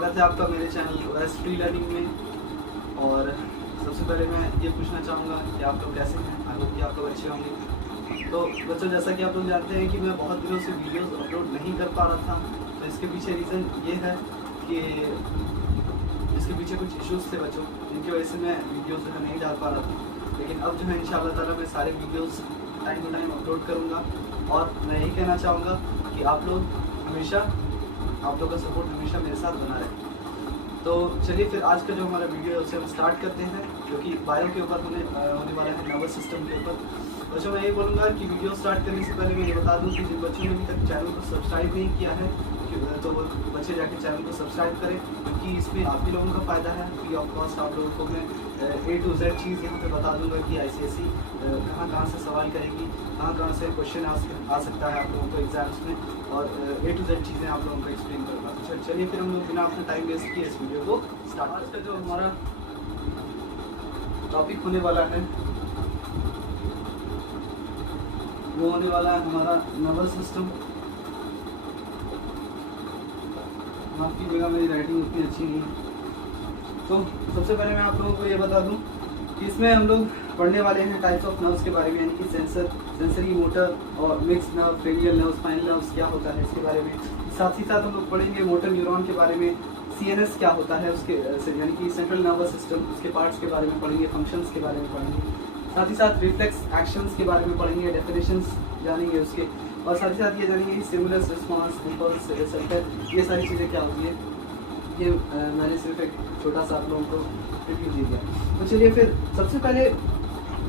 स्वागत है आपका मेरे चैनल OS फ्री लर्निंग में। और सबसे पहले मैं ये पूछना चाहूँगा कि आप लोग कैसे हैं। आई होप कि आप लोग अच्छे होंगे। तो बच्चों, जैसा कि आप लोग जानते हैं कि मैं बहुत दिनों से वीडियोस अपलोड नहीं कर पा रहा था। तो इसके पीछे रीज़न ये है कि इसके पीछे कुछ इश्यूज़ थे बच्चों, जिनकी वजह से मैं वीडियोस जो है नहीं डाल पा रहा था। लेकिन अब जो है इंशाअल्लाह ताला मैं सारे videos time to time upload करूँगा। और मैं यही कहना चाहूँगा कि आप लोग हमेशा, आप लोग का सपोर्ट हमेशा मेरे साथ बना रहे। तो चलिए फिर आज का जो हमारा वीडियो है उसे हम स्टार्ट करते हैं, जो कि बायो के ऊपर होने वाला है, नर्वस सिस्टम के ऊपर। बच्चों, मैं ये बोलूँगा कि वीडियो स्टार्ट करने से पहले मैं ये बता दूँ कि जिन बच्चों ने अभी तक चैनल को सब्सक्राइब नहीं किया है तो वो बच्चे जाके चैनल को सब्सक्राइब करें, क्योंकि इसमें आप भी लोगों का फ़ायदा है। फ्री ऑफ कॉस्ट आप लोगों को मैं A to Z चीज़ यहाँ पे बता दूँगा कि ICSE कहाँ से सवाल करेगी, कहाँ से क्वेश्चन आ सकता है आप लोगों को एग्जाम्स में, और A to Z चीज़ें आप लोगों को एक्सप्लेन करूँगा। तो चलिए फिर हम लोग बिना अपना टाइम वेस्ट किए इस वीडियो को स्टार्ट। आज का जो हमारा टॉपिक होने वाला है वो होने वाला है हमारा नर्वस सिस्टम। माफ़ कीजिएगा, मेरी राइटिंग उतनी अच्छी नहीं है। तो सबसे पहले मैं आप लोगों को ये बता दूं कि इसमें हम लोग पढ़ने वाले हैं टाइप्स ऑफ नर्व्स के बारे में, यानी कि सेंसरी, मोटर और mix nerve, peripheral nerve, spinal nerves क्या होता है इसके बारे में। साथ ही साथ हम लोग पढ़ेंगे मोटर न्यूरॉन के बारे में, CNS क्या होता है उसके यानी कि सेंट्रल नर्वस सिस्टम, उसके पार्ट्स के बारे में पढ़ेंगे, फंक्शंस के बारे में पढ़ेंगे। साथ ही साथ रिफ्लेक्स एक्शंस के बारे में पढ़ेंगे, डेफिनेशंस जानेंगे उसके, और साथ ही साथ ये जानेंगे स्टिमुलस, रिस्पॉन्स, इम्पल्स, रिसेप्टर, ये सारी चीज़ें क्या होती है। ये मैंने सिर्फ एक छोटा सा आप लोगों को रिव्यू दे दिया। तो चलिए फिर सबसे पहले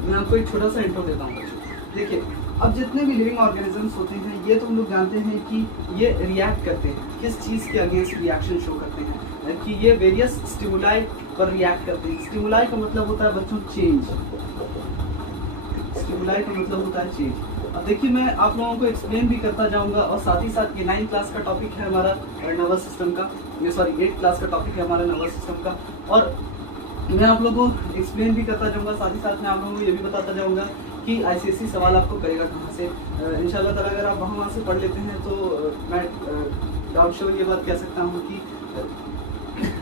मैं आपको एक छोटा सा इंट्रो देता हूँ बच्चों। देखिए, अब जितने भी लिविंग ऑर्गेनिजम्स होते हैं ये तो हम लोग जानते हैं कि ये रिएक्ट करते हैं, किस चीज़ के अगेंस्ट रिएक्शन शो करते हैं, कि ये वेरियस स्टिमुलाई पर रिएक्ट करते हैं। स्टिमुलाई का मतलब होता है बच्चों चेंज, स्टिमुलाई का मतलब होता है चेंज। अब देखिए, मैं आप लोगों को एक्सप्लेन भी करता जाऊंगा, और साथ ही साथ ये 9th क्लास का टॉपिक है हमारा नर्वस सिस्टम का, ये सॉरी 8th क्लास का टॉपिक है हमारा नर्वस सिस्टम का। और मैं आप लोगों को एक्सप्लेन भी करता जाऊंगा, साथ ही साथ मैं आप लोगों को ये भी बताता जाऊंगा कि ICSE सवाल आपको करेगा कहाँ से। इंशाल्लाह ताला अगर आप वहाँ से पढ़ लेते हैं तो मैं डाउट श्योर ये बात कह सकता हूँ कि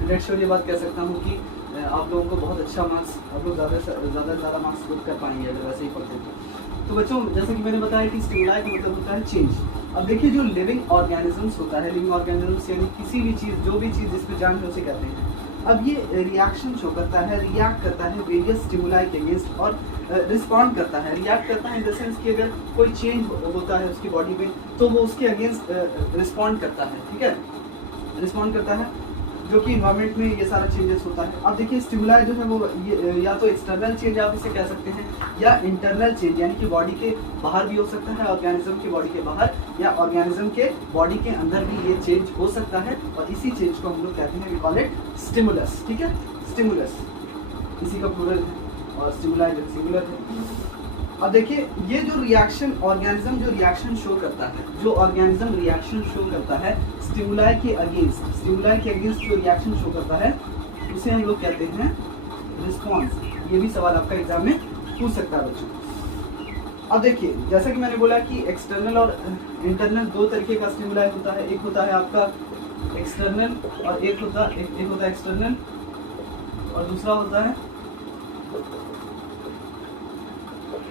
डेट श्योर ये बात कह सकता हूँ कि आप लोगों को बहुत अच्छा मार्क्स, आप लोग ज़्यादा मार्क्स स्कोर कर पाएंगे अगर वैसे ही पढ़ते हैं। तो बच्चों, जैसे कि मैंने बताया कि स्टिमुलाई का मतलब होता है चेंज। अब देखिए, जो लिविंग ऑर्गेनिजम्स होता है, लिविंग ऑर्गेनिजम्स यानी किसी भी चीज़, जो भी चीज़ जिसमें जान है उसे कहते हैं। अब ये रिएक्शन शो करता है, रिएक्ट करता है वेरियस स्टिमुलाई के अगेंस्ट, और रिस्पॉन्ड करता है, रिएक्ट करता है इन द सेंस कि अगर कोई चेंज होता है उसकी बॉडी में तो वो उसके अगेंस्ट रिस्पॉन्ड करता है। ठीक है, रिस्पॉन्ड करता है, जो कि इन्वायरमेंट में ये सारा चेंजेस होता है। अब देखिए, स्टिमुलाई जो है वो या तो एक्सटर्नल चेंज आप इसे कह सकते हैं, या इंटरनल चेंज, यानी कि बॉडी के बाहर भी हो सकता है, ऑर्गेनिज्म के बॉडी के बाहर, या ऑर्गेनिज्म के बॉडी के अंदर भी ये चेंज हो सकता है। और इसी चेंज को हम लोग कहते हैं, वी कॉल इट स्टिमुलस। ठीक है, स्टिमुलस इसी का प्लूरल है, और स्टिमुलाई जो सिंगुलर है। अब देखिए, ये जो रिएक्शन ऑर्गेनिज्म जो रिएक्शन शो करता है, जो ऑर्गेनिज्म रिएक्शन शो करता है स्टिमुलाई के अगेंस्ट, स्टिमुलाई के अगेंस्ट जो रिएक्शन शो करता है उसे हम लोग कहते हैं रिस्पॉन्स। ये भी सवाल आपका एग्जाम में पूछ सकता है बच्चों। अब देखिए, जैसा कि मैंने बोला कि एक्सटर्नल और इंटरनल दो तरीके का स्टिमुलाई होता है। एक होता है आपका एक्सटर्नल, और एक होता है एक्सटर्नल, और दूसरा होता है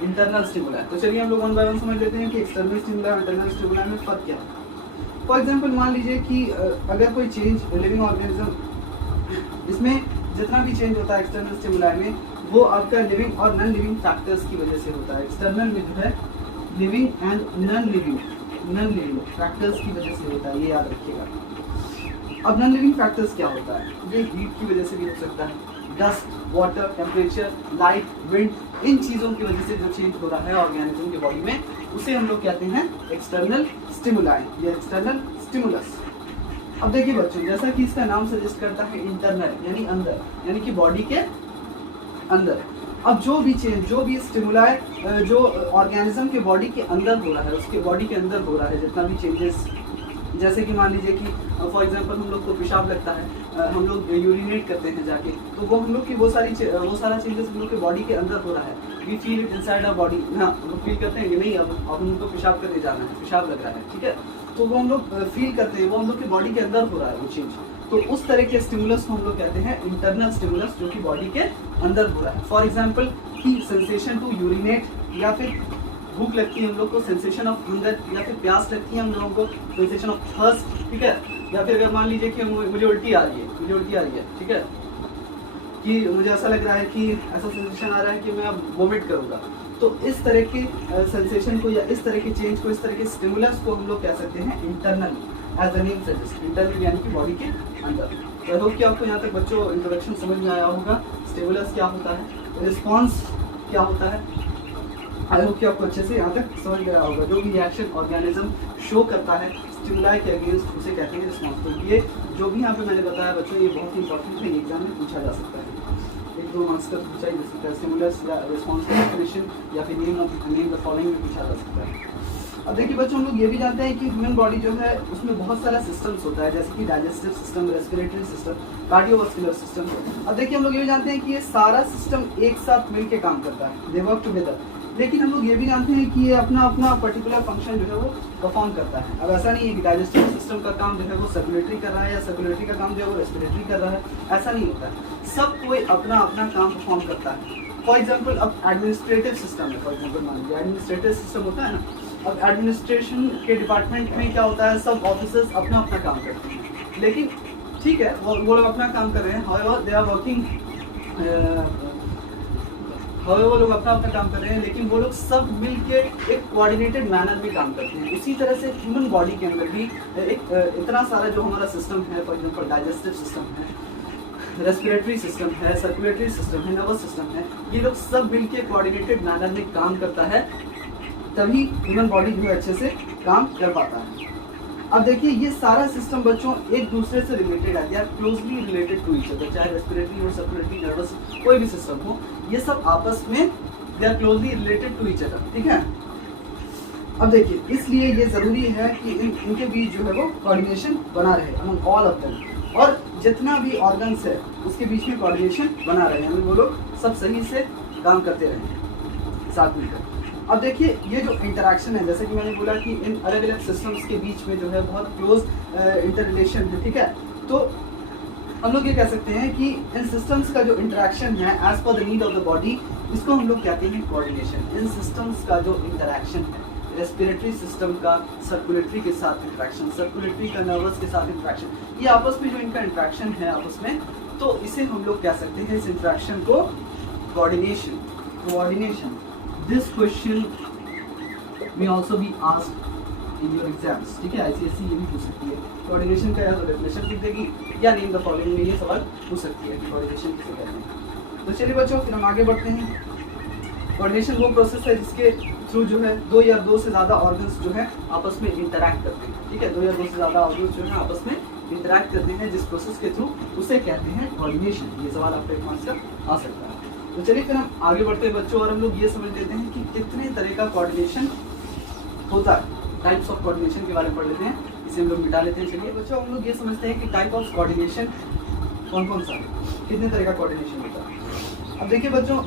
इंटरनल स्टिमुलाई। तो चलिए हम लोग वन बाय वन समझ लेते हैं कि एक्सटर्नल स्टिमुलाई और इंटरनल स्टिमुलाई में फर्क क्या है। फॉर एग्जांपल, मान लीजिए कि अगर कोई चेंज लिविंग ऑर्गेनिज्म, इसमें जितना भी चेंज होता है एक्सटर्नल स्टिमुलाई में, वो आपका लिविंग और नॉन लिविंग फैक्टर्स की वजह से होता है। एक्सटर्नल में जो है living and non living factors की वजह से होता है, ये याद रखिएगा। अब नॉन लिविंग फैक्टर्स क्या होता है? ये हीट की वजह से भी हो सकता है, dust, water, temperature, light, wind, इन चीज़ों की वजह से जो चेंज हो रहा है ऑर्गेनिज्म के बॉडी में, उसे हम लोग कहते हैं एक्सटर्नल स्टिमुलाई या एक्सटर्नल स्टिमुलस। अब देखिए बच्चों, जैसा कि इसका नाम सजेस्ट करता है, इंटरनल यानी अंदर, यानी कि बॉडी के अंदर। अब जो भी चेंज, जो भी स्टिमुलाई जो ऑर्गेनिज्म के बॉडी के अंदर हो रहा है, उसके बॉडी के अंदर हो रहा है, जितना भी चेंजेस, जैसे कि मान लीजिए कि फॉर एग्जांपल हम लोग को पेशाब लगता है, हम लोग यूरिनेट करते हैं जाके, तो वो हम लोग की वो सारा चेंजेस हम लोग के बॉडी के अंदर हो रहा है। We feel it inside our body. हाँ, हम लोग फील करते हैं कि नहीं, अब हम लोग को पेशाब करने जाना है, पेशाब लग रहा है। ठीक है, तो वो हम लोग फील करते हैं, वो हम लोग की बॉडी के अंदर हो रहा है वो चेंज। तो उस तरह के स्टिमुलस को हम लोग कहते हैं इंटरनल स्टिमुलस, जो कि बॉडी के अंदर हो रहा है। फॉर एग्जाम्पल की सेंसेशन टू यूरिनेट, या फिर भूख लगती है हम लोग को, सेंसेशन ऑफ हंगर, या फिर प्यास लगती है हम लोगों को, सेंसेशन ऑफ थर्स्ट, ठीक है। या फिर अगर मान लीजिए कि मुझे उल्टी आ रही है, ठीक है, कि मुझे ऐसा लग रहा है कि ऐसा सेंसेशन आ रहा है कि मैं अब वोमिट करूँगा, तो इस तरह के सेंसेशन को या इस तरह के चेंज को, इस तरह के स्टिमुलस को हम लोग कह सकते हैं इंटरनल, एज द नेम सजेस्ट, इंटरनल यानी कि बॉडी के अंदर। तो आई होप कि आपको यहाँ तक बच्चों इंट्रोडक्शन समझ में आया होगा, स्टिमुलस क्या होता है, रिस्पॉन्स क्या होता है। आई होप कि आपको अच्छे से यहाँ तक समझ में आया होगा। जो भी रिएक्शन ऑर्गेनिज्म शो करता है स्टिमुलाई के अगेंस्ट, उसे कहते हैं रिस्पॉन्स। तो ये जो भी यहाँ पे मैंने बताया बच्चों, ये बहुत ही इंपॉर्टेंट है, एग्जाम में पूछा जा सकता है, 1-2 मार्क्स का पूछा ही जा सकता है। स्टिमुलस या रिस्पॉन्स का डेफिनेशन या फिर नेम द फॉलोइंग में पूछा जा सकता है। अब देखिए बच्चों, हम लोग ये भी जानते हैं कि ह्यूमन बॉडी जो है उसमें बहुत सारा सिस्टम्स होता है, जैसे कि digestive system, respiratory system, cardiovascular system. अब देखिए हम लोग ये भी जानते हैं कि ये सारा सिस्टम एक साथ मिलकर काम करता है, दे वर्क टुगेदर। लेकिन हम लोग ये भी जानते हैं कि ये अपना अपना पर्टिकुलर फंक्शन जो है वो परफॉर्म करता है। अब ऐसा नहीं है कि डाइजेस्टिव सिस्टम का काम जो है वो सर्कुलेटरी कर रहा है या सर्कुलेटरी का काम जो है वो रेस्पिरेटरी कर रहा है, ऐसा नहीं होता है। सब कोई अपना अपना काम परफॉर्म करता है। फॉर एग्जाम्पल अब एडमिनिस्ट्रेटिव सिस्टम है, फॉर एग्जाम्पल मान लीजिए एडमिनिस्ट्रेटिव सिस्टम होता है ना, अब एडमिनिस्ट्रेशन के डिपार्टमेंट में क्या होता है, सब ऑफिसर्स अपना अपना काम करते हैं। लेकिन ठीक है, वो लोग अपना काम कर रहे हैं, हाउएवर दे आर वर्किंग, वो लोग अपना अपना काम कर रहे हैं, लेकिन वो लोग सब मिलके एक कोऑर्डिनेटेड मैनर में काम करते हैं। उसी तरह से ह्यूमन बॉडी के अंदर भी एक इतना सारा जो हमारा सिस्टम है, फॉर एग्जाम्पल डाइजेस्टिव सिस्टम है, रेस्पिरेटरी सिस्टम है, सर्कुलेटरी सिस्टम है, नर्वस सिस्टम है, ये लोग सब मिलके कोऑर्डिनेटेड मैनर में काम करता है, तभी ह्यूमन बॉडी जो है अच्छे से काम कर पाता है। अब देखिए ये सारा सिस्टम बच्चों एक दूसरे से रिलेटेड है, या closely related to each other, चाहे रेस्पिरेटरी और सर्कुलेटरी, नर्वस, कोई भी सिस्टम हो, ये सब आपस में they are closely related to each other, ठीक है। अब देखिए इसलिए ये जरूरी है कि इनके बीच जो है वो कोऑर्डिनेशन बना रहे अमंग ऑल ऑफ देम, और जितना भी ऑर्गन्स है उसके बीच में कोऑर्डिनेशन बना रहे, यानी वो लोग सब सही से काम करते रहे साथ मिलकर। अब देखिए ये जो इंटरेक्शन है, जैसे कि मैंने बोला कि इन अलग अलग सिस्टम्स के बीच में जो है बहुत क्लोज इंटररिलेशन है, ठीक है। तो हम लोग ये कह सकते हैं कि इन सिस्टम्स का जो इंटरेक्शन है as per the need of the body, इसको हम लोग कहते हैं कोऑर्डिनेशन। इन सिस्टम्स का जो इंटरेक्शन है, रेस्पिरेटरी सिस्टम का सर्कुलेटरी के साथ इंटरेक्शन, सर्कुलेटरी का नर्वस के साथ इंटरेक्शन, ये आपस में जो इनका इंटरेक्शन है आपस में, तो इसे हम लोग कह सकते हैं इस इंटरेक्शन को coordination. Coordination, this question may also be asked in your exams, ठीक है। ICSE ये भी पूछ सकती है कोऑर्डिनेशन का, या तो डेफिनेशन लिख देगी या नेम द फॉलोइंग में ये सवाल पूछ सकती है कि कोऑर्डिनेशन किसे कहते हैं। तो चलिए बच्चों फिर हम आगे बढ़ते हैं। कोऑर्डिनेशन वो प्रोसेस है जिसके थ्रू जो है दो या दो से ज़्यादा ऑर्गन्स जो है आपस में इंटरैक्ट करते हैं, ठीक है। दो या दो से ज़्यादा ऑर्गन्स जो है आपस में इंटरैक्ट करते हैं, जिस प्रोसेस के थ्रू उसे कहते हैं कोऑर्डिनेशन। ये सवाल आपका 1 मार्क्स का आ सकता है। तो चलिए फिर हम आगे बढ़ते हैं बच्चों, और हम लोग ये समझ लेते हैं कि कितने तरह का कोऑर्डिनेशन होता है। टाइप्स ऑफ कोऑर्डिनेशन के बारे में पढ़ लेते हैं, इसे हम लोग मिटा लेते हैं। चलिए बच्चों हम लोग ये समझते हैं कि टाइप ऑफ कोऑर्डिनेशन कौन कौन सा, कितने तरह का कोऑर्डिनेशन होता है। अब देखिए बच्चों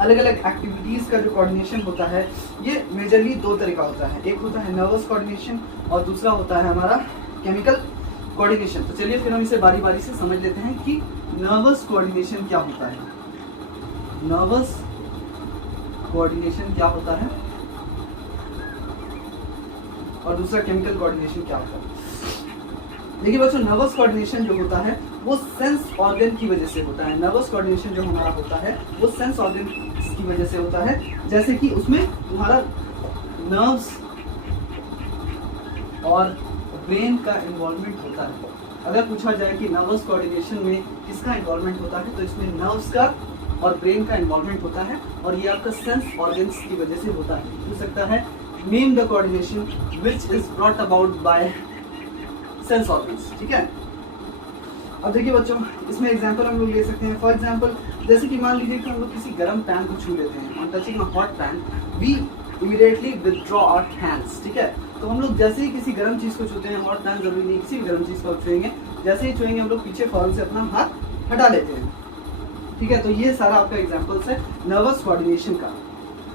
अलग अलग एक्टिविटीज़ का जो कोऑर्डिनेशन होता है ये मेजरली 2 तरह का होता है। एक होता है नर्वस कोऑर्डिनेशन और दूसरा होता है हमारा केमिकल कोऑर्डिनेशन। तो चलिए फिर हम इसे बारी बारी से समझ लेते हैं कि नर्वस कोऑर्डिनेशन क्या होता है। नर्वस कोऑर्डिनेशन क्या होता है और दूसरा केमिकल कोऑर्डिनेशन क्या होता है। देखिए बच्चों नर्वस कोऑर्डिनेशन जो होता है वो सेंस ऑर्गन की वजह से होता है। नर्वस कोऑर्डिनेशन जो हमारा होता है वो सेंस ऑर्गन की वजह से होता है, जैसे कि उसमें तुम्हारा नर्व्स और ब्रेन का इन्वॉल्वमेंट होता है। अगर पूछा जाए कि नर्वस कोऑर्डिनेशन में किसका इन्वॉल्वमेंट होता है, तो इसमें नर्व्स का और ब्रेन का इन्वॉल्वमेंट होता है, और ये आपका सेंस ऑर्गन्स की वजह से होता है। हो सकता है name the coordination which is brought about by sense organs, ठीक है। अब देखिए बच्चों इसमें एग्जांपल हम लोग ले सकते हैं। फॉर एग्जांपल जैसे कि मान लीजिए कि हम लोग किसी गर्म पैन को छू लेते हैं, on touching a hot pan we immediately withdraw our hands, ठीक है। तो हम लोग जैसे ही किसी गर्म चीज़ को छूते हैं, हॉट पैन जरूरी नहीं, किसी भी गर्म चीज़ को छुएंगे, जैसे ही छुएंगे हम लोग पीछे फौरन से अपना हाथ हटा लेते हैं, ठीक है। तो ये सारा आपका एग्जाम्पल्स है नर्वस कोऑर्डिनेशन का।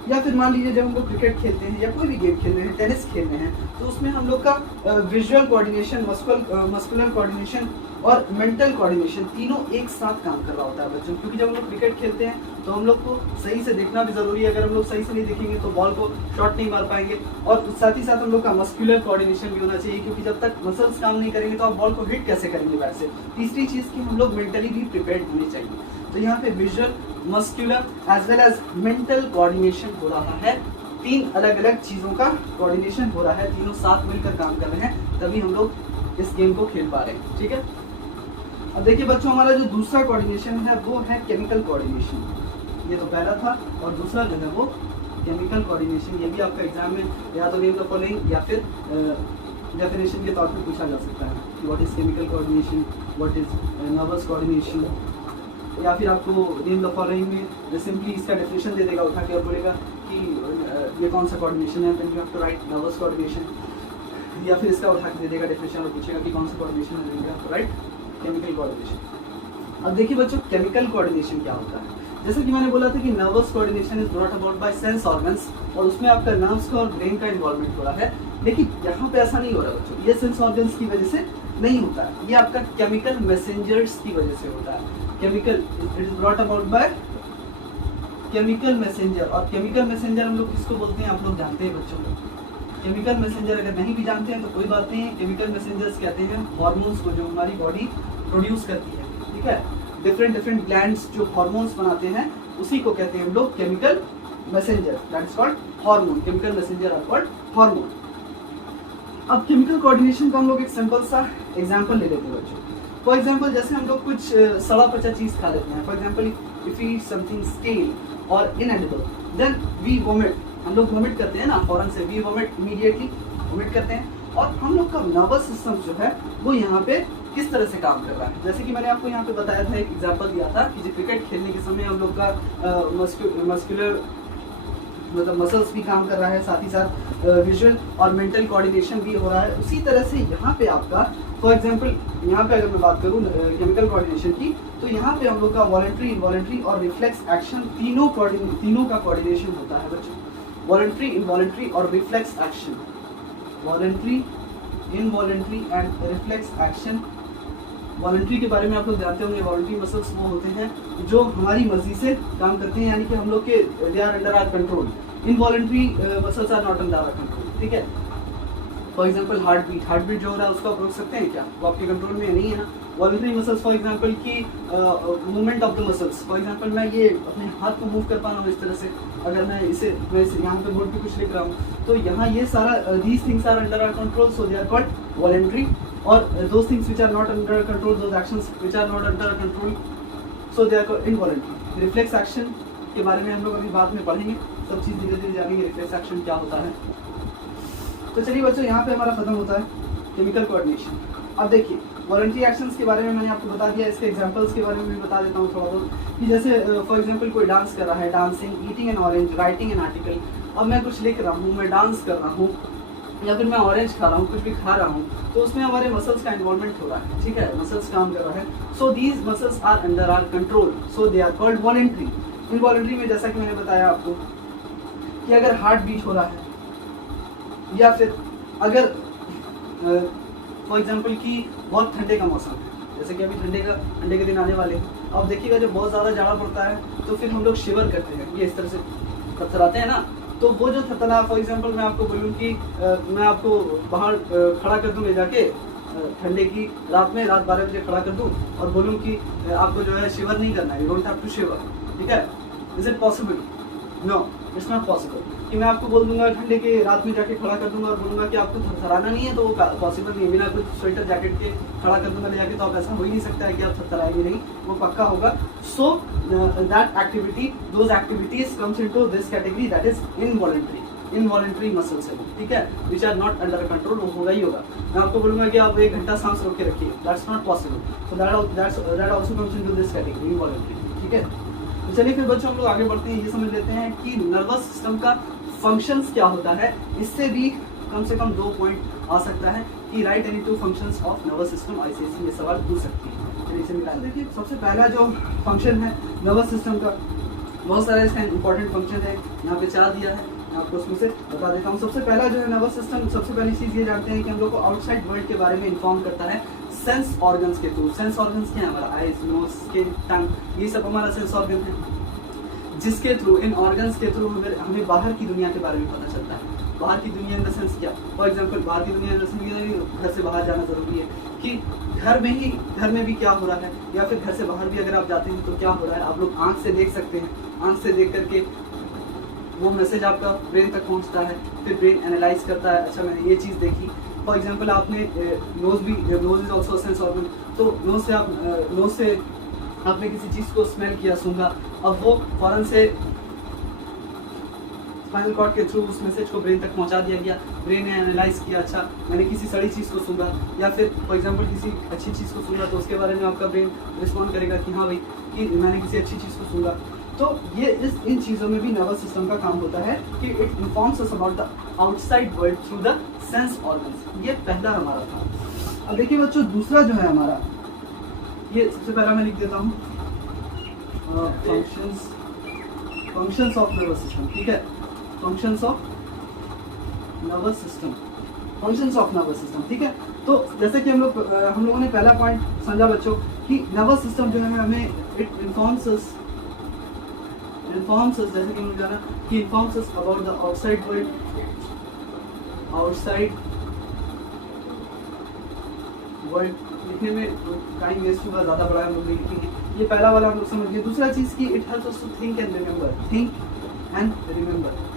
या फिर मान लीजिए जब हम लोग क्रिकेट खेलते हैं या कोई भी गेम खेल रहे हैं, टेनिस खेल रहे हैं, तो उसमें हम लोग का विजुअल कोऑर्डिनेशन, मस्कुलर कोऑर्डिनेशन और मेंटल कोऑर्डिनेशन तीनों एक साथ काम कर रहा होता है बच्चों। क्योंकि जब हम लोग क्रिकेट खेलते हैं तो हम लोग को सही से देखना भी जरूरी है। अगर हम लोग सही से नहीं देखेंगे तो बॉल को शॉट नहीं मार पाएंगे। और साथ ही साथ हम लोग का मस्कुलर कोऑर्डिनेशन भी होना चाहिए, क्योंकि जब तक मसल्स काम नहीं करेंगे तो आप बॉल को हिट कैसे करेंगे बैट से। तीसरी चीज की हम लोग मेंटली भी प्रिपेयर्ड होने चाहिए। तो यहाँ पे visual, muscular as well as mental coordination हो रहा है। तीन अलग अलग चीजों का कोऑर्डिनेशन हो रहा है, तीनों साथ मिलकर काम कर रहे हैं, तभी हम लोग इस गेम को खेल पा रहे हैं। ठीक है, अब देखिए बच्चों, हमारा जो दूसरा कोऑर्डिनेशन है वो है केमिकल कोऑर्डिनेशन। ये तो पहला था, और दूसरा जो है वो केमिकल कोऑर्डिनेशन। ये भी आपका एग्जाम में या तो नेम द फॉलोइंग या फिर डेफिनेशन के तौर पे पूछा जा सकता है कि what is chemical coordination, what is nervous coordination, या फिर आपको नेम द फॉलोइंग में सिंपली इसका डेफिनेशन दे देगा, उठा के और बोलेगा कि ये कौन सा कोऑर्डिनेशन है, then you have to write nervous coordination. या फिर इसका उठा के दे देगा डेफिनेशन और पूछेगा कि कौन सा कोऑर्डिनेशन है, then you have to write chemical coordination. अब देखिए बच्चों, केमिकल कोऑर्डिनेशन क्या होता है। जैसे कि मैंने बोला था कि nervous coordination is brought about by sense organs, और उसमें आपका नर्व्स का और ब्रेन का इन्वॉल्वमेंट हो रहा है। लेकिन यहाँ पे ऐसा नहीं हो रहा बच्चों, ये सेंस ऑर्गन्स की वजह से नहीं होता है, ये आपका केमिकल मैसेंजर्स की वजह से होता है। Chemical, it is brought about by chemical messenger. और केमिकल मैसेंजर हम लोग किसको बोलते हैं, आप लोग जानते हैं बच्चों। केमिकल मैसेंजर अगर नहीं भी जानते हैं तो कोई बात नहीं है, केमिकल मैसेंजर्स कहते हैं हार्मोन्स को जो हमारी बॉडी प्रोड्यूस करती है। ठीक है, डिफरेंट ग्लैंड्स जो हार्मोन्स बनाते हैं उसी को कहते हैं हम लोग chemical messenger, that is called hormone. Chemical messenger R called hormone. अब केमिकल कोऑर्डिनेशन का हम लोग एक सिंपल सा एग्जांपल ले लेते हैं बच्चों। फॉर एग्जांपल, जैसे हम लोग कुछ सड़ा पचा चीज खा लेते हैं, for example if we eat something stale और इनएडिबल, देन वी वोमिट। हम लोग वोमिट करते हैं ना, फौरन से वी वोमिट, इमीडिएटली वोमिट करते हैं। और हम लोग का नर्वस सिस्टम जो है वो यहाँ पे किस तरह से काम कर रहा है, जैसे कि मैंने आपको यहाँ पे बताया था, एक एग्जांपल दिया था कि जो क्रिकेट खेलने के समय हम लोग का मस्कुलर मतलब मसल्स भी काम कर रहा है, साथ ही साथ विजुअल और मेंटल कोऑर्डिनेशन भी हो रहा है। उसी तरह से यहाँ पे आपका फॉर एग्जांपल, यहाँ पे अगर मैं बात करूँ केमिकल कोऑर्डिनेशन की, तो यहाँ पे हम लोग का वॉलंटरी, इनवॉलंटरी और रिफ्लेक्स एक्शन तीनों का कोऑर्डिनेशन होता है बच्चों। वॉलंटरी, इनवॉलंटरी और reflex action, voluntary, involuntary and reflex action. Voluntary के बारे में आप लोग जानते होंगे, वॉलंटरी मसल्स वो होते हैं जो हमारी मर्जी से काम करते हैं, यानी कि हम लोग के they are under our control. Involuntary muscles are not under our control. ठीक है, फॉर एग्जांपल हार्ट बीट जो हो रहा है उसको आप रोक सकते हैं क्या, वो आपके कंट्रोल में नहीं है ना। वॉलंटरी मसल्स फॉर एग्जांपल की movement of the muscles, for example मैं ये अपने हाथ को मूव कर पा रहा हूँ इस तरह से, अगर मैं इसे यहाँ पे बोर्ड पे कुछ लिख रहा हूँ तो यहाँ ये सारा these things are under our control, so they are called voluntary. और those things which are not under our control, those actions which are not under our control, so they are called involuntary। Reflex action के बारे में हम लोग अभी बाद में पढ़ेंगे, सब चीज़ धीरे धीरे जानेंगे रिफ्लेक्स एक्शन क्या होता है। तो चलिए बच्चों, यहाँ पे हमारा खत्म होता है केमिकल कोऑर्डिनेशन। अब देखिए वॉलंटरी एक्शंस के बारे में मैंने आपको बता दिया, इसके एग्जांपल्स के बारे में भी बता देता हूँ थोड़ा बहुत, कि जैसे फॉर एग्जांपल कोई डांस कर रहा है, dancing, eating N orange, writing an article. अब मैं कुछ लिख रहा हूँ, मैं डांस कर रहा हूँ, या फिर मैं ऑरेंज खा रहा हूँ, कुछ भी खा रहा हूँ, तो उसमें हमारे मसल्स का इन्वॉल्वमेंट हो रहा है। ठीक है, मसल्स काम कर रहा है, so these muscles are under our control, so they are called voluntary. Involuntary में जैसा कि मैंने बताया आपको कि अगर हार्ट बीट हो रहा है, या फिर अगर फॉर एग्जांपल कि बहुत ठंडे का मौसम है, जैसे कि अभी ठंडे के दिन आने वाले हैं, अब देखिएगा जब बहुत ज़्यादा जाड़ा पड़ता है तो फिर हम लोग शिवर करते हैं, ये इस तरह से थरथराते हैं ना। तो वो जो थरथरा, फॉर एग्जांपल मैं आपको बोलूँ कि मैं आपको बाहर खड़ा कर दूँ ले जाके ठंडे की रात में, रात 12 बजे खड़ा कर दूँ और बोलूँ कि आपको जो है शिवर नहीं करना है, you don't have to shiver. ठीक है, is it possible? No, it's not possible. कि मैं आपको बोल दूंगा ठंडे के रात में जाके खड़ा कर दूंगा और बोलूँगा कि आपको थरथराना नहीं है, तो वो पॉसिबल नहीं है। बिना कुछ स्वेटर जैकेट के खड़ा कर दूंगा ले जाके, तो आप ऐसा हो ही नहीं सकता है कि आप थरथराएंगे नहीं, वो पक्का होगा। So that activity, those activities comes into this category, that is involuntary muscles है। ठीक है, which are not under control, वो होगा ही होगा। मैं आपको बोलूँगा कि आप 1 घंटा सांस रोक के रखिए, that's not possible, so that also comes into this category, involuntary. ठीक है, तो चलिए फिर बच्चों हम लोग आगे बढ़ते हैं, ये समझ लेते हैं कि नर्वस सिस्टम का फंक्शंस क्या होता है। इससे भी कम से कम 2 पॉइंट आ सकता है कि right any 2 functions of nervous system, ICSE ये सवाल पूछ सकती है। चलिए इसे निकाल देखिए। सबसे पहला जो फंक्शन है नर्वस सिस्टम का, बहुत सारे इसका इंपॉर्टेंट फंक्शन है, यहाँ पे 4 दिया है, मैं आपको उसमें से बता देता हूँ। सबसे पहला जो है नर्वस सिस्टम, सबसे पहली चीज़ ये जानते हैं कि हम लोग को आउटसाइड वर्ल्ड के बारे में इन्फॉर्म करता है सेंस ऑर्गन्स के थ्रू। सेंस ऑर्गन्स क्या है? हमारा आइज, नोज, स्किन, टंग, ये सब हमारा सेंस ऑर्गन है, जिसके थ्रू, इन ऑर्गन्स के थ्रू हमें बाहर की दुनिया के बारे में पता चलता है। बाहर की दुनिया इन द सेंस क्या? फॉर एग्जाम्पल बाहर की दुनिया इन द सेंस ये, घर से बाहर जाना जरूरी है कि घर में भी क्या हो रहा है, या फिर घर से बाहर भी अगर आप जाते हैं तो क्या हो रहा है, आप लोग आंख से देख सकते हैं। आंख से देख करके वो मैसेज आपका ब्रेन तक पहुंचता है, फिर ब्रेन एनालाइज करता है, अच्छा मैंने ये चीज़ देखी। फॉर एग्जाम्पल आपने nose is also sense organ, तो नोज से आपने किसी चीज़ को स्मेल किया, सूंघा, अब वो फौरन से स्पाइनल कॉर्ड के थ्रू उस मैसेज को ब्रेन तक पहुंचा दिया गया, ब्रेन ने एनालाइज किया, अच्छा मैंने किसी सड़ी चीज़ को सूंघा, या फिर फॉर एग्जांपल किसी अच्छी चीज़ को सूंघा, तो उसके बारे में आपका ब्रेन रिस्पॉन्ड करेगा कि हाँ भाई कि मैंने किसी अच्छी चीज़ को सूंघा। तो ये इन चीज़ों में भी नर्वस सिस्टम का काम होता है कि it informs us about the outside world through the sense organs. ये पहला हमारा था। अब देखिए बच्चों, दूसरा जो है हमारा, ये सबसे पहला मैं लिख देता हूँ फंक्शंस ऑफ नर्वस सिस्टम, ठीक है, फंक्शंस ऑफ नर्वस सिस्टम, ठीक है। तो जैसे कि हम लोगों ने पहला पॉइंट समझा बच्चों कि नर्वस सिस्टम जो है हमें इट इन्फॉर्म्स अस, जैसे कि हमने जाना कि informs us about the outside world, लिखने में टाइम वेस्ट होगा, ज़्यादा बड़ा हम लोग लिखेंगे, ये पहला वाला हम लोग समझ गए। दूसरा चीज़ की it helps us to think and remember,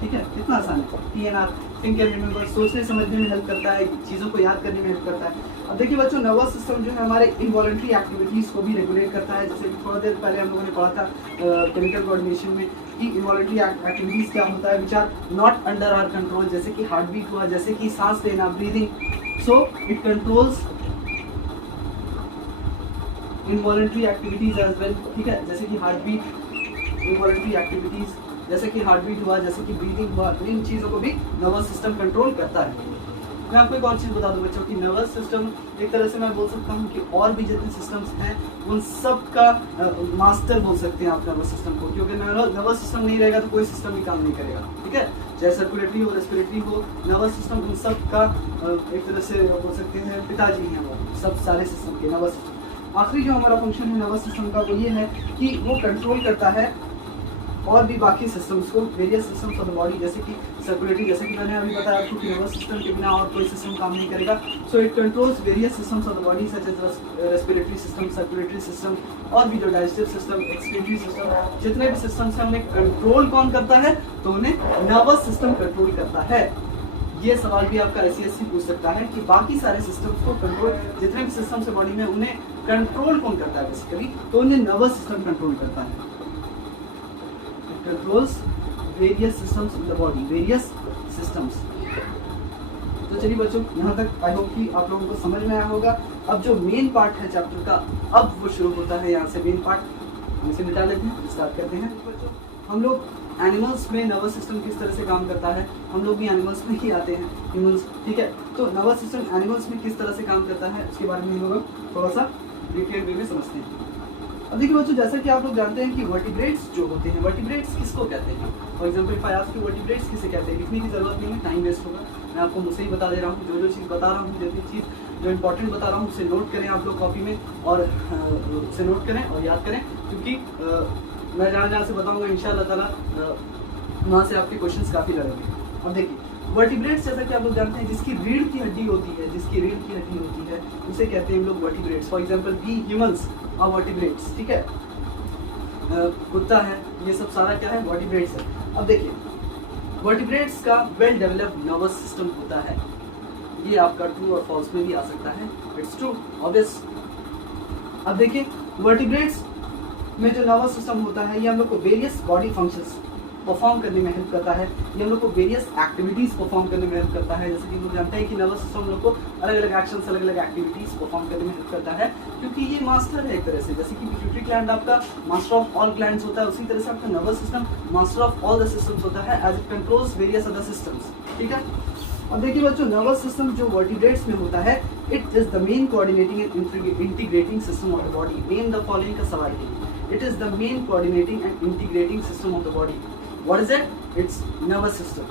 ठीक है, कितना आसान है, TNR, थिंक एंड रिमेंबर, सोचने समझने में हेल्प करता है, चीज़ों को याद करने में हेल्प करता है। अब देखिए बच्चों, नर्वस सिस्टम जो है हमारे इनवॉलंटरी एक्टिविटीज़ को भी रेगुलेट करता है। जैसे थोड़ा देर पहले हम लोगों ने पढ़ा था केमिकल कोऑर्डिनेशन में कि इनवॉलंटरी एक्टिविटीज़ क्या होता है, which are not under our control, जैसे कि हार्ट बीट हुआ, जैसे कि सांस लेना, breathing, so it controls involuntary activities as well, ठीक है, जैसे कि हार्ट बीट, इनवॉलंटरी एक्टिविटीज जैसे कि हार्ट बीट हुआ, जैसे कि ब्रीदिंग हुआ, इन चीज़ों को भी नर्वस सिस्टम कंट्रोल करता है। मैं आपको एक और चीज़ बता दूं बच्चों कि नर्वस सिस्टम एक तरह से मैं बोल सकता हूं कि और भी जितने सिस्टम्स हैं उन सब का मास्टर बोल सकते हैं आप नर्वस सिस्टम को, क्योंकि नर्वस सिस्टम नहीं रहेगा तो कोई सिस्टम भी काम नहीं करेगा, ठीक है, चाहे सर्कुलेटरी हो, रेस्पिरेटरी हो, नर्वस सिस्टम उन सब का एक तरह से बोल सकते हैं पिताजी हैं वो सब सारे सिस्टम के। नर्वस सिस्टम आखिरी जो हमारा फंक्शन है नर्वस सिस्टम का वो ये है कि वो कंट्रोल करता है और भी बाकी सिस्टम्स को, various systems of the body, जैसे कि सर्कुलेटरी, जैसे कि मैंने अभी बताया आपको कि नर्वस सिस्टम के बिना और कोई सिस्टम काम नहीं करेगा। So it controls various systems of the body such as respiratory system, circulatory system और भी जो डाइजेस्टिव सिस्टम, एक्सक्रीटरी सिस्टम, जितने भी सिस्टम्स हैं उन्हें कंट्रोल कौन करता है, तो उन्हें नर्वस सिस्टम कंट्रोल करता है। ये सवाल भी आपका ICSE पूछ सकता है कि बाकी सारे सिस्टम्स को कंट्रोल, जितने भी सिस्टम्स है बॉडी में उन्हें कंट्रोल कौन करता है बेसिकली, तो उन्हें नर्वस सिस्टम कंट्रोल करता है। Controls various systems in the body, various systems. तो चलिए बच्चों, यहाँ तक आई होप कि आप लोगों को समझ में आया होगा। अब जो मेन पार्ट है चैप्टर का, अब वो शुरू होता है। यहाँ से मेन पार्ट हम इसे मिटा लेते हैं, स्टार्ट करते हैं। हम लोग एनिमल्स में नर्वस सिस्टम किस तरह से काम करता है, हम लोग भी एनिमल्स में ही आते हैं, ह्यूमंस, ठीक है। तो नर्वस सिस्टम एनिमल्स में किस तरह से काम करता है उसके बारे में हम लोग थोड़ा सा डिटेल वे में समझते हैं। अब देखिए बच्चों, जैसा कि आप लोग जानते हैं कि वर्टिब्रेट्स जो होते हैं, वर्टिब्रेट्स किसको कहते हैं, for example if I ask you vertebrates किसे कहते हैं, लिखने की जरूरत नहीं है, टाइम वेस्ट होगा, मैं आपको मुझसे ही बता दे रहा हूँ। जो चीज़ बता रहा हूँ, जो चीज़ जो इंपॉर्टेंट बता रहा हूँ उसे नोट करें आप लोग कॉपी में, और उसे नोट करें और याद करें, क्योंकि मैं जहाँ से बताऊँगा इंशाअल्लाह ताला वहाँ से आपके क्वेश्चंस काफ़ी लड़ेंगे। अब देखिए, वर्टिब्रेट्स जैसा कि आप लोग जानते हैं, जिसकी रीढ़ की हड्डी होती है, उसे कहते हैं हम लोग vertebrates. For example we humans are vertebrates, ठीक है, कुत्ता है, ये सब सारा क्या है, वर्टिब्रेट्स है। अब देखिए, वर्टिब्रेट्स का वेल डेवलप्ड नर्वस सिस्टम होता है। ये आपका ट्रू और फॉल्स में भी आ सकता है, इट्स ट्रू ऑब्वियस। अब देखिए, वर्टिब्रेट्स में जो नर्वस सिस्टम होता है ये हम लोग को वेरियस बॉडी फंक्शंस परफॉर्म करने में हेल्प करता है, ये हम लोग को वेरियस एक्टिविटीज़ परफॉर्म करने में हेल्प करता है। जैसे कि हम लोग जानते हैं कि नर्वस सिस्टम हम लोग को अलग अलग एक्शंस, अलग अलग एक्टिविटीज़ परफॉर्म करने में हेल्प करता है, क्योंकि ये मास्टर है एक तरह से। जैसे कि पिट्यूटरी ग्लैंड आपका मास्टर ऑफ ऑल ग्लैंड्स होता है, उसी तरह से आपका nervous system master of all the systems होता है, as it controls various other systems, ठीक है। अब देखिए बच्चों, नर्वस सिस्टम जो वर्टिब्रेट्स में होता है, it is the main coordinating and integrating system of the body. Name the following का सवाल है, It is the main coordinating and integrating system of the body. What is it? It's nervous system.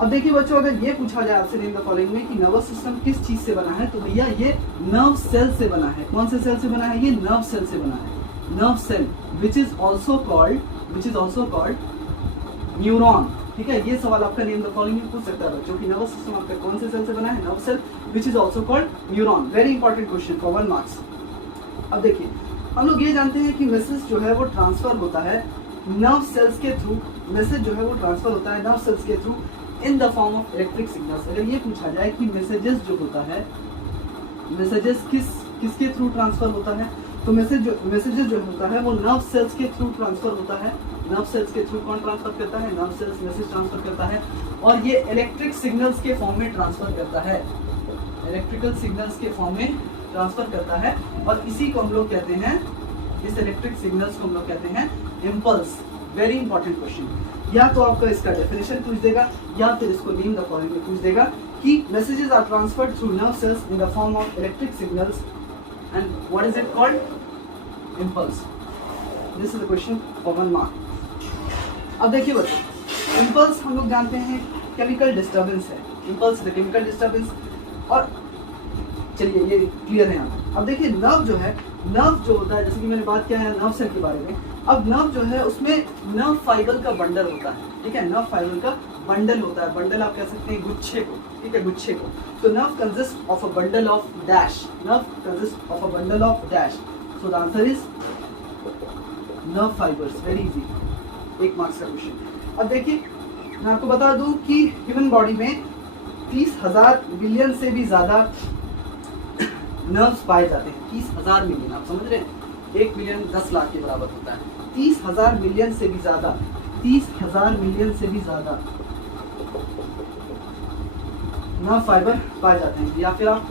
अब देखिए बच्चों, अगर ये पूछा जाए आपसे नेम द फॉलोइंग में कि नर्वस सिस्टम किस चीज से बना है, तो भैया ये नर्व सेल से बना है। कौन से सेल से बना है? ये नर्व सेल से बना है। Nerve cell which is also called neuron. ठीक है, ये सवाल आपका नेम द फॉलोइंग में पूछ सकता है बच्चों कि नर्वस सिस्टम आपका कौन से सेल से बना है? Nerve cell which is also called neuron. Very important question for 1 marks. अब देखिए, हम लोग ये जानते हैं कि मैसेज जो है वो ट्रांसफर होता है नर्व सेल्स के थ्रू। मैसेज जो है वो ट्रांसफर होता है नर्व सेल्स के through in the form of electric signals. अगर ये पूछा जाए कि मैसेजेस जो होता है, मैसेजेस किसके थ्रू ट्रांसफर होता है, तो मैसेजेस जो होता है वो नर्व सेल्स के थ्रू ट्रांसफर होता है। नर्व सेल्स के थ्रू कौन ट्रांसफर करता है? नर्व सेल्स मैसेज ट्रांसफर करता है, और ये इलेक्ट्रिक सिग्नल्स के फॉर्म में ट्रांसफर करता है। इलेक्ट्रिकल सिग्नल्स के फॉर्म में ट्रांसफर करता है, और इसी को हम लोग कहते हैं, इस इलेक्ट्रिक सिग्नल्स को हम लोग कहते हैं इम्पल्स। Very important question. या तो आपका इसका डेफिनेशन पूछ देगा, या फिर इसको नेम द फॉलोइंग में पूछ देगा कि messages are transferred through nerve cells in the form of electric signals and what is it called? Impulse. This is the question for 1 mark. अब देखिए बच्चों, इम्पल्स हम लोग जानते हैं केमिकल डिस्टर्बेंस है। Impulse the chemical disturbance. और चलिए ये क्लियर है यहाँ पे। अब देखिए, नर्व जो है, नर्व जो होता है, जैसे कि मैंने बात किया है नर्व सेल के बारे में। अब नर्व जो है उसमें नर्व फाइबर का बंडल होता है। ठीक है, नर्व फाइबर का बंडल होता है। बंडल आप कह सकते हैं गुच्छे को। ठीक है, गुच्छे को। तो nerve consist of a bundle of dash. Nerve consist of a bundle of dash. So the answer is nerve fibres. Very easy, 1 marks का क्वेश्चन। अब देखिए, मैं आपको बता दूं कि ह्यूमन बॉडी में 30,000 मिलियन से भी ज्यादा नर्व्स पाए जाते हैं। 30,000 मिलियन, आप समझ रहे हैं? 1 मिलियन 10 लाख के बराबर होता है। 30,000 मिलियन से भी ज्यादा, 30,000 मिलियन से भी ज्यादा नर्व फाइबर पाए जाते हैं। या फिर आप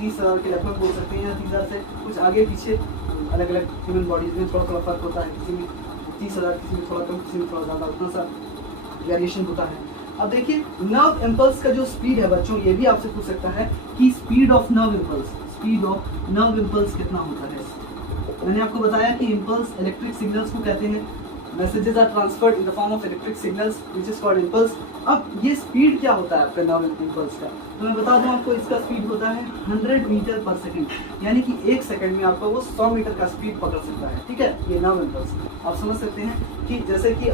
30,000 के लगभग बोल सकते हैं, या 30,000 से कुछ आगे पीछे, अलग अलग ह्यूमन बॉडीज में थोड़ा थोड़ा फर्क होता है। किसी में 30,000, किसी में थोड़ा कम, किसी में थोड़ा ज्यादा, उतना सा वेरिएशन होता है। अब देखिए, नर्व इम्पल्स का जो स्पीड है बच्चों, ये भी आपसे पूछ सकता है कि speed of nerve impulse, speed of nerve impulse कितना होता है। मैंने आपको बताया कि इम्पल्स इलेक्ट्रिक सिग्नल्स को कहते हैं। Messages are transferred in the form of electric signals which is called impulse. अब ये स्पीड क्या होता है आपका नर्व इम्पल्स का, तो मैं बता दूं आपको, इसका स्पीड होता है 100 मीटर पर सेकंड, यानी कि 1 सेकंड में आपका वो 100 मीटर का स्पीड पकड़ सकता है। ठीक है, ये नर्व इम्पल्स। आप समझ सकते हैं कि जैसे कि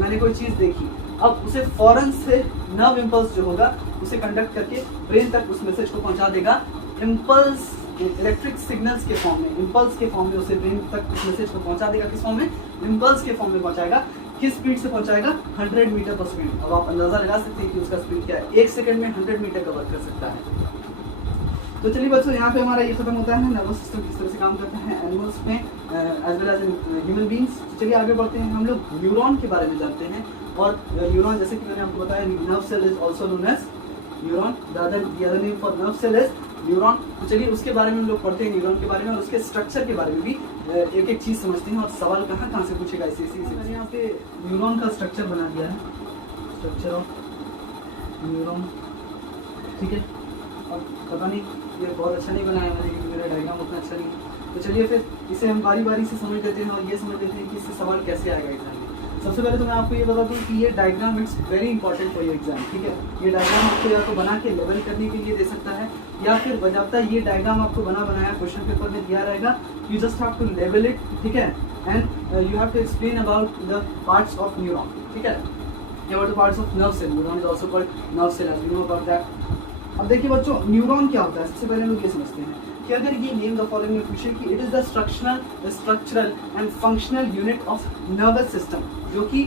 मैंने कोई चीज़ देखी, अब उसे फौरन से नर्व इम्पल्स जो होगा उसे कंडक्ट करके ब्रेन तक उस मैसेज को पहुंचा देगा। इम्पल्स इलेक्ट्रिक सिग्नल्स के फॉर्म में, इम्पल्स के फॉर्म में उसे ब्रेन तक उस मैसेज को पहुंचा देगा। किस फॉर्म में? इम्पल्स के फॉर्म में पहुंचाएगा। किस स्पीड से पहुंचाएगा? 100 मीटर पर सेकंड। अब आप अंदाजा लगा सकते हैं कि उसका स्पीड क्या है। 1 सेकंड में 100 मीटर कवर कर सकता है। तो चलिए बच्चों, यहाँ पे हमारा ये खत्म होता है नर्वस सिस्टम किस तरह से काम करता है एनिमल्स में as well as human beings. चलिए आगे बढ़ते हैं, हम लोग न्यूरॉन के बारे में जानते हैं। और न्यूरॉन, जैसे कि मैंने आपको बताया, nerve cell is also known as neuron. The other name for nerve cell is neuron. तो चलिए उसके बारे में हम लोग पढ़ते हैं, न्यूरॉन के बारे में, और उसके स्ट्रक्चर के बारे में भी एक एक चीज़ समझते हैं। और सवाल कहाँ से पूछेगा इसी से। मैंने यहाँ पे न्यूरॉन का स्ट्रक्चर बना दिया है, स्ट्रक्चर ऑफ न्यूरॉन। ठीक है, और पता नहीं ये बहुत अच्छा नहीं बनाया मैंने, क्योंकि मेरा डायग्राम उतना अच्छा नहीं। तो चलिए फिर इसे हम बारी बारी से समझ लेते हैं, और ये समझ लेते हैं कि इससे सवाल कैसे आएगा एग्जाम में। सबसे पहले तो मैं आपको ये बता दूं कि ये diagram it's very important for your exam. ठीक है, ये डायग्राम आपको या तो बना के लेवल करने के लिए दे सकता है, या फिर बजाता ये डायग्राम आपको बनाया क्वेश्चन पेपर में दिया रहेगा। यू जस्ट हैव टू लेवल इट। ठीक है, and you have to explain about the parts of neuron. ठीक है, about the parts of nerve cell. Neuron is also called nerve cell, as we know about that. अब देखिए बच्चों, neuron क्या होता है, सबसे पहले हम लोग ये समझते हैं कि अगर ये नेम द फॉलोइंग में पूछे कि it is the structural and functional unit of nervous system, जो कि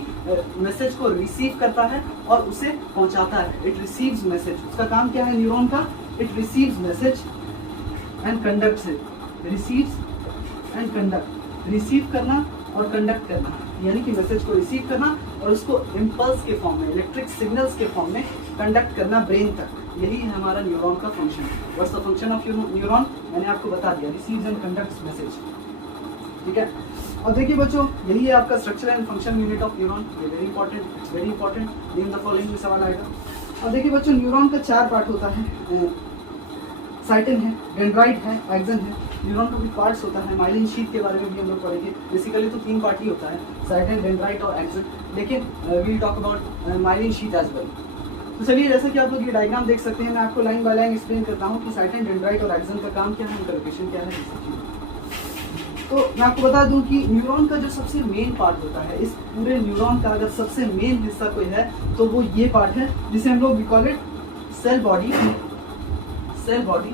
मैसेज को रिसीव करता है और उसे पहुंचाता है। It receives message. उसका काम क्या है न्यूरॉन का? It receives message and conducts it. Receives and conduct, receive करना और कंडक्ट करना, यानी कि मैसेज को रिसीव करना और उसको इम्पल्स के फॉर्म में, इलेक्ट्रिक सिग्नल्स के फॉर्म में कंडक्ट करना ब्रेन तक। यही है हमारा न्यूरॉन का function. What's the function of neuron? मैंने आपको बता दिया, रिसीव्स एंड कंडक्ट्स मैसेज। ठीक है, और देखिए बच्चों, यही है आपका structure and function unit of neuron. ये very important name the following में सवाल आएगा। और देखिए बच्चों, न्यूरॉन का 4 पार्ट होता है। साइटन है, डेंड्राइट है, एक्सन है। न्यूरॉन का भी पार्ट्स होता है, माइलिन शीथ के बारे में भी हम लोग पढ़ेंगे। बेसिकली तो 3 पार्ट ही होता है, साइटन, डेंड्राइट और एक्सन, लेकिन we'll talk about myelin sheath as well. तो चलिए, जैसा कि आप लोग ये डायग्राम देख सकते हैं, मैं आपको लाइन बाय लाइन एक्सप्लेन करता हूँ कि साइटन, डेंड्राइट और एक्सन का काम क्या है, उनका लोकेशन क्या है। तो मैं आपको बता दूं कि न्यूरॉन का जो सबसे मेन पार्ट होता है, इस पूरे न्यूरॉन का अगर सबसे मेन हिस्सा कोई है तो वो ये पार्ट है, जिसे हम लोग we call it cell body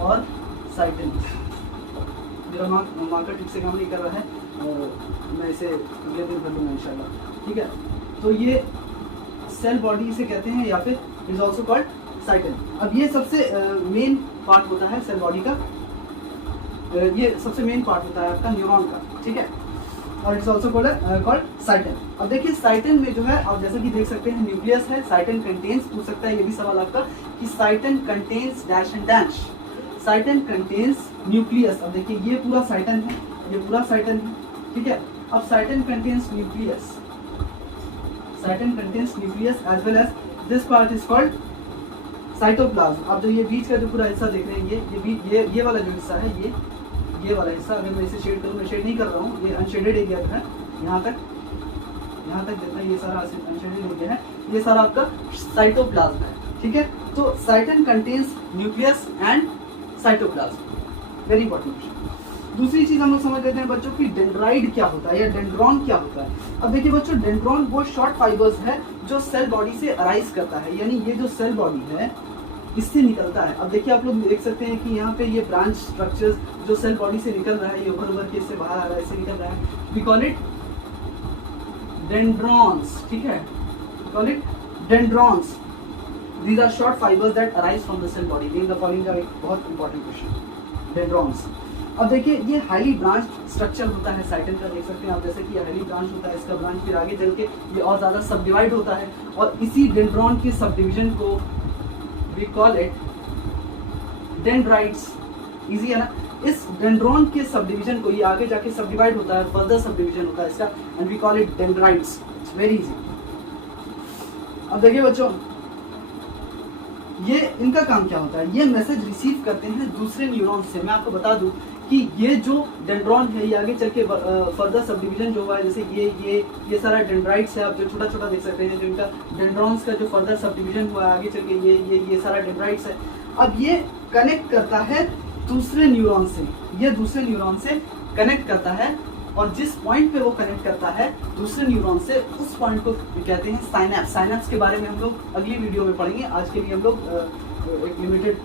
और साइटन। मेरा मार्कर ठीक से काम नहीं कर रहा है, मैं इसे अगले दिन कर लूँगा इंशाल्लाह, ठीक है। तो ये सेल बॉडी इसे कहते हैं, या फिर इज ऑल्सो कॉल्ड साइटन। अब ये सबसे मेन पार्ट होता है सेल बॉडी का, ये सबसे मेन पार्ट होता है आपका न्यूरॉन का, ठीक है। और इट्स ऑल्सो कॉल्ड साइटन। अब देखिए साइटन में जो है, आप जैसा कि देख सकते हैं, न्यूक्लियस है। साइटन कंटेन्स, पूछ सकता है ये भी सवाल आपका कि cyton contains dash and dash. Cyton contains nucleus. अब देखिए ये पूरा साइटन है, ये पूरा साइटन है, ठीक है। अब cyton contains nucleus, cyton contains nucleus as well as this part is called cytoplasm. आप जो ये बीच का जो पूरा हिस्सा देख रहे हैं, ये वाला जो हिस्सा है, ये वाला हिस्सा, अगर मैं इसे शेड करूँ, मैं शेड नहीं कर रहा हूँ, ये अनशेडेड एरिया है, यहाँ तक जितना ये सारा अनशेडेड एरिया है, ये सारा आपका साइटोप्लाज्म है, ठीक है। तो cyton contains nucleus and cytoplasm, very important question. दूसरी चीज हम लोग समझ लेते हैं बच्चों की डेंड्राइड क्या होता है या डेंड्रॉन क्या होता है। अब देखिए बच्चों, डेंड्रॉन वो शॉर्ट फाइबर्स है जो सेल बॉडी से अराइज करता है, यानी ये जो सेल बॉडी है इससे निकलता है। अब देखिए आप लोग देख सकते हैं कि यहाँ पे ये ब्रांच स्ट्रक्चर्स जो सेल बॉडी से निकल रहा है, ये उभर के इससे बाहर आ रहा है, इससे निकल रहा है, वी कॉल इट डेंड्रॉन्स, ठीक है, we call it dendrons. These are short fibres that arise from the cell body. Name the following का एक बहुत इंपॉर्टेंट क्वेश्चन, डेंड्रॉन्स। अब देखिए ये हाईली ब्रांच स्ट्रक्चर होता है साइटन का, देख सकते हैं आप, जैसे कि ये हाईली ब्रांच होता है, इसका ब्रांच फिर आगे चल के ये और ज्यादा सब डिवाइड होता है, और इसी डेंड्रॉन की सब डिविजन को we call it dendrites। Easy है ना। इस डेंड्रॉन के सब डिवीजन को, ये आगे जाके सब डिवाइड होता है, फर्दर सब डिवीजन होता है इसका, and we call it dendrites. It's very easy. अब देखिए बच्चों, ये इनका काम क्या होता है, ये मैसेज रिसीव करते हैं दूसरे न्यूरॉन से। मैं आपको बता दूं कि ये जो डेंड्रॉन है, ये आगे चल के फर्दर सब डिवीजन जो हुआ है, जैसे ये सारा डेंड्राइट्स है, आप जो छोटा छोटा देख सकते हैं, जो इनका डेंड्रॉन्स का जो फर्दर सब डिवीजन हुआ है, आगे चल के ये सारा डेंड्राइट्स है। अब ये कनेक्ट करता है दूसरे न्यूरॉन से, ये दूसरे न्यूरॉन से कनेक्ट करता है, और जिस पॉइंट पे वो कनेक्ट करता है दूसरे न्यूरॉन से, उस पॉइंट को कहते हैं साइनैप्स। साइनैप्स के बारे में हम लोग अगली वीडियो में पढ़ेंगे। आज के लिए हम लोग एक लिमिटेड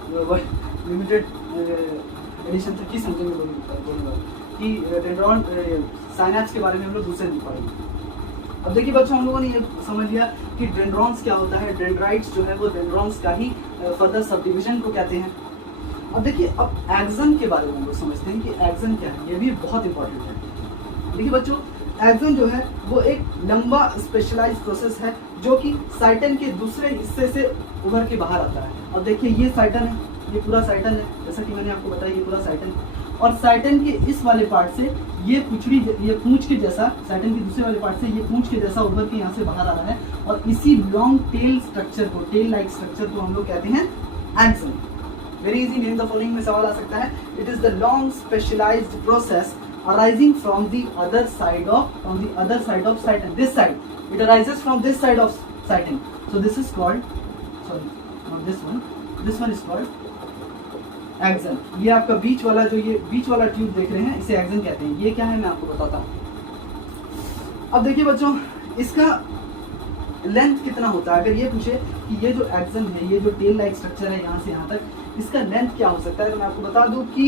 एडिशन तक ही समझेंगे कि डेंड्रॉन साइनैप्स के बारे में हम लोग दूसरे दिन पढ़ेंगे। अब देखिए बच्चों, हम लोगों ने ये समझ लिया कि डेंड्रॉन्स क्या होता है, डेंड्राइट्स जो है वो डेंड्रॉन्स का ही फर्दर सब डिविजन को कहते हैं। अब देखिए, अब एक्सन के बारे में हम लोग समझते हैं कि एक्सन क्या है, ये भी बहुत इंपॉर्टेंट है। देखिए बच्चों, एक्सन जो है वो एक लंबा स्पेशलाइज्ड प्रोसेस है जो कि साइटन के दूसरे हिस्से से उभर के बाहर आता है। अब देखिए ये साइटन है, ये पूरा साइटन है, जैसा कि मैंने आपको बताया, ये पूरा साइटन है, और साइटन के इस वाले पार्ट से ये पूंछ के जैसा, साइटन के दूसरे वाले पार्ट से ये पूंछ के जैसा उभर के यहाँ से बाहर आ रहा है, और इसी लॉन्ग टेल स्ट्रक्चर को, टेल लाइक स्ट्रक्चर को हम लोग कहते हैं axon. Very easy, name the following में सवाल आ सकता है। It is the long specialised process arising from the other side of Saturn. This side, it arises from this side of Saturn. So this is called, sorry, not this one. This one is called axon. ये आपका बीच वाला, जो ये बीच वाला tube देख रहे हैं, इसे एक्सन कहते हैं। ये क्या है मैं आपको बताता हूँ। अब देखिए बच्चों, इसका लेंथ कितना होता है। अगर ये पूछे कि ये जो एक्सन है, ये जो टेल लाइक स्ट्रक्चर है यहाँ से यहाँ तक, इसका लेंथ क्या हो सकता है, तो मैं आपको बता दूं कि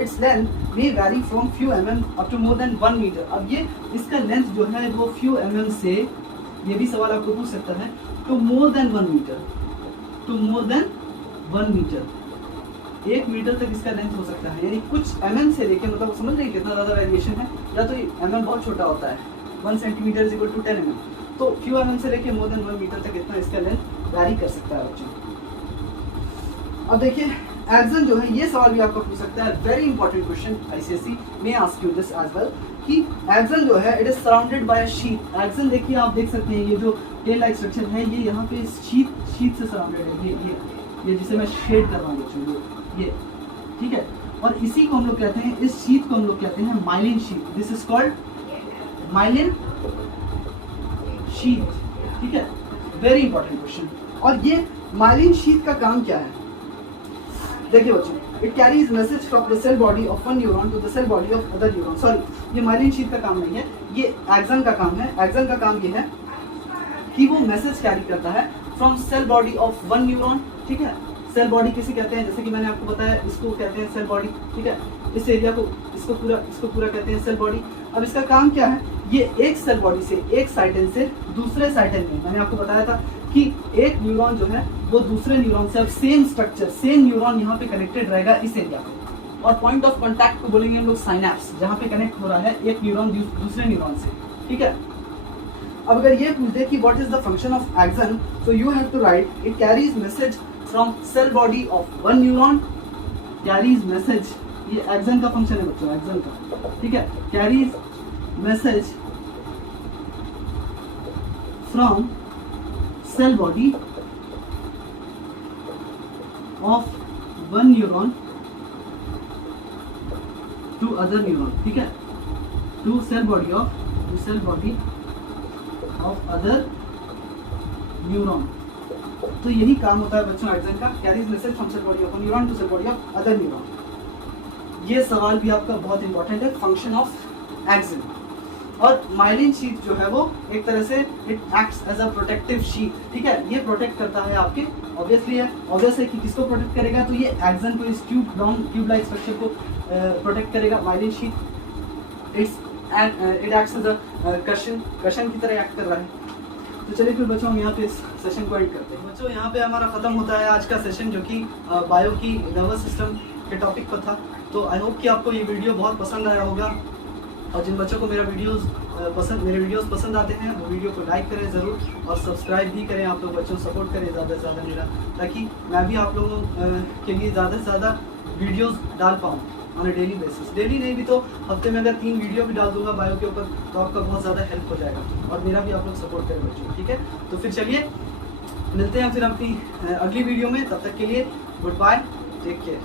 its length may vary from few mm up to more than 1 metre. अब ये इसका लेंथ जो है वो फ्यू mm से, ये भी सवाल आपको पूछ सकता है, to more than 1 metre, to more than 1 metre, 1 metre तक इसका लेंथ हो सकता है। यानी कुछ mm से लेके, मतलब समझ रहे कितना ज़्यादा वेरिएशन है। या तो mm बहुत छोटा होता है, 1 centimetre is equal to 10 mm, तो फ्यू mm से लेके मोर देन 1 मीटर तक इतना इसका लेंथ वैरी कर सकता है बच्चों। अब देखिए एक्सन जो है, ये सवाल भी आपको पूछ सकता है, वेरी इंपॉर्टेंट क्वेश्चन, आईसीएसई में ask you this as well, कि एक्सन जो है it is surrounded by a sheath. Axon देखिए आप देख सकते हैं, ये जो टेल लाइक स्ट्रक्चर है, ये यहाँ पे शीथ से सराउंडेड है। ये जिसे मैं शेड कर रहा हूँ बच्चों, ये, ठीक है। और इसी को हम लोग कहते हैं, इस शीट को हम लोग कहते हैं myelin sheath. This is called myelin sheath, ठीक है। Very important question. और ये माइलिन शीट का काम क्या है? देखिए बच्चों, it carries message from the cell body of one neuron to the cell body of other neuron. Sorry, ये माइलिन शीट का काम नहीं है, ये एक्सन का काम है। एक्सन का काम ये है कि वो मैसेज कैरी करता है from cell body of one neuron, ठीक है। सेल बॉडी किसे कहते हैं? जैसे कि मैंने आपको बताया, इसको कहते हैं सेल बॉडी, ठीक है। इस एरिया को, इसको पूरा कहते हैं सेल बॉडी। अब इसका काम क्या है? ये एक सेल बॉडी से, एक साइटन से दूसरे साइटन में, मैंने आपको बताया था कि एक न्यूरॉन जो है वो दूसरे न्यूरॉन से, अब सेम स्ट्रक्चर, सेम न्यूरॉन यहाँ पे कनेक्टेड रहेगा इस एरिया पे। और पॉइंट ऑफ कांटेक्ट को बोलेंगे हम लोग साइनैप्स, जहाँ पे कनेक्ट हो रहा है एक न्यूरॉन दूसरे न्यूरॉन से, ठीक है। अब अगर ये पूछ दे कि what is the function of axon, तो you have to write it carries message from cell body of one neuron, carries message, ये एक्सन का फंक्शन है बच्चों, एक्सन का, ठीक है। Carries message from cell body of one neuron to other neuron, ठीक है, to cell body of other neuron. तो यही काम होता है बच्चों एक्सन का, carries message from cell body of neuron to cell body of other neuron. ये सवाल भी आपका बहुत इंपॉर्टेंट है, फंक्शन ऑफ एक्सन। और माइलिन शीट जो है वो एक तरह से it acts as a protective sheath, ठीक है। ये प्रोटेक्ट करता है आपके, ऑब्वियस है कि किसको प्रोटेक्ट करेगा? तो ये एक्सन को, इस ट्यूब लाइक स्ट्रक्चर को प्रोटेक्ट करेगा। Myelin sheath it acts as a cushion की तरह एक्ट कर रहा है। तो चलिए फिर बच्चों हम यहाँ पे इस सेशन को एंड करते हैं। बच्चों यहाँ पे हमारा खत्म होता है आज का सेशन, जो कि बायो की नर्वस सिस्टम के टॉपिक पर था। तो आई होप कि आपको ये वीडियो बहुत पसंद आया होगा, और जिन बच्चों को मेरे वीडियोस पसंद आते हैं वो वीडियो को लाइक करें ज़रूर, और सब्सक्राइब भी करें। आप लोग बच्चों सपोर्ट करें ज़्यादा से ज़्यादा मेरा, ताकि मैं भी आप लोगों के लिए ज़्यादा से ज़्यादा वीडियोस डाल पाऊँ on A daily basis. Daily नहीं भी तो हफ्ते में अगर 3 वीडियो भी डाल दूंगा बायो के ऊपर, तो आपका बहुत ज़्यादा हेल्प हो जाएगा, और मेरा भी आप लोग सपोर्ट करें बच्चों, ठीक है। तो फिर चलिए मिलते हैं फिर अपनी अगली वीडियो में, तब तक के लिए गुड बाय, टेक केयर।